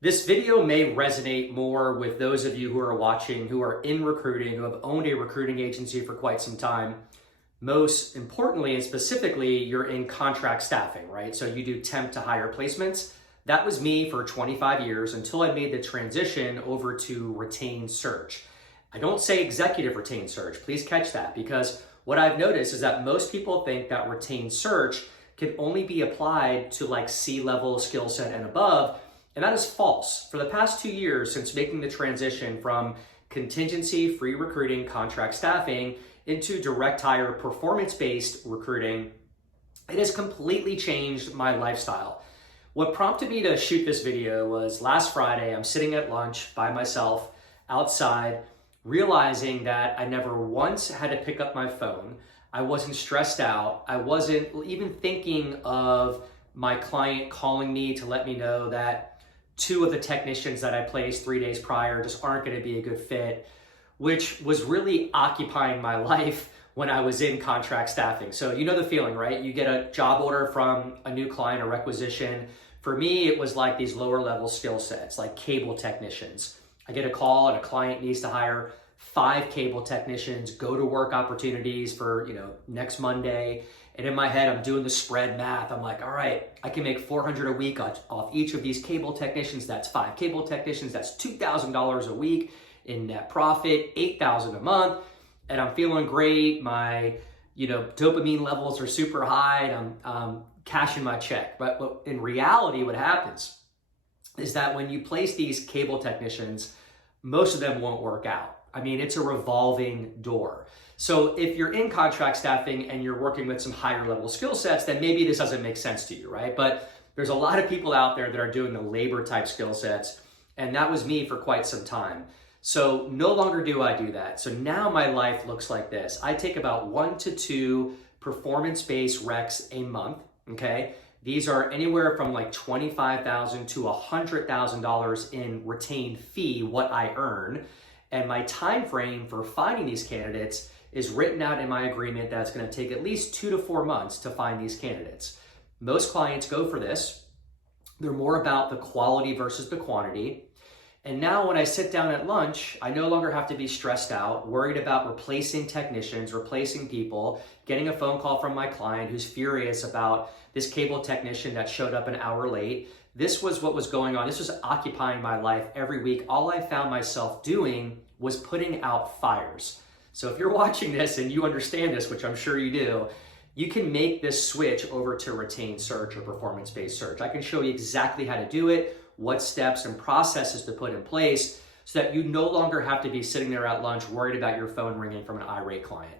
This video may resonate more with those of you who are watching, who are in recruiting, who have owned a recruiting agency for quite some time. Most importantly and specifically, you're in contract staffing, right? So you do temp to hire placements. That was me for 25 years until I made the transition over to retained search. I don't say executive retained search, please catch that, because what I've noticed is that most people think that retained search can only be applied to like C-level skill set and above. And that is false. For the past 2 years, since making the transition from contingency free recruiting contract staffing into direct hire performance-based recruiting, it has completely changed my lifestyle. What prompted me to shoot this video was last Friday, I'm sitting at lunch by myself outside, realizing that I never once had to pick up my phone. I wasn't stressed out. I wasn't even thinking of my client calling me to let me know that 2 of the technicians that I placed 3 days prior just aren't going to be a good fit, which was really occupying my life when I was in contract staffing. So you know the feeling, right? You get a job order from a new client, a requisition. For me, it was like these lower level skill sets, like cable technicians. I get a call and a client needs to hire 5 cable technicians, go to work opportunities for, next Monday. And in my head, I'm doing the spread math. I'm like, all right, I can make $400 a week off each of these cable technicians. That's 5 cable techntechnicians. That's $2,000 a week in net profit, $8,000 a month. And I'm feeling great. My, dopamine levels are super high and I'm cashing my check. But in reality, what happens is that when you place these cable technicians, most of them won't work out. I mean, it's a revolving door. So if you're in contract staffing and you're working with some higher level skill sets, then maybe this doesn't make sense to you, right? But there's a lot of people out there that are doing the labor type skill sets, and that was me for quite some time. So no longer do I do that. So now my life looks like this. I take about 1 to 2 performance-based recs a month, okay? These are anywhere from like $25,000 to $100,000 in retained fee, what I earn. And my time frame for finding these candidates is written out in my agreement that it's going to take at least 2 to 4 months to find these candidates. Most clients go for this. They're more about the quality versus the quantity. And now when I sit down at lunch, I no longer have to be stressed out, worried about replacing technicians, replacing people, getting a phone call from my client who's furious about this cable technician that showed up an hour late. This was what was going on. This was occupying my life every week. All I found myself doing was putting out fires. So if you're watching this and you understand this, which I'm sure you do, you can make this switch over to retained search or performance-based search. I can show you exactly how to do it, what steps and processes to put in place so that you no longer have to be sitting there at lunch worried about your phone ringing from an irate client.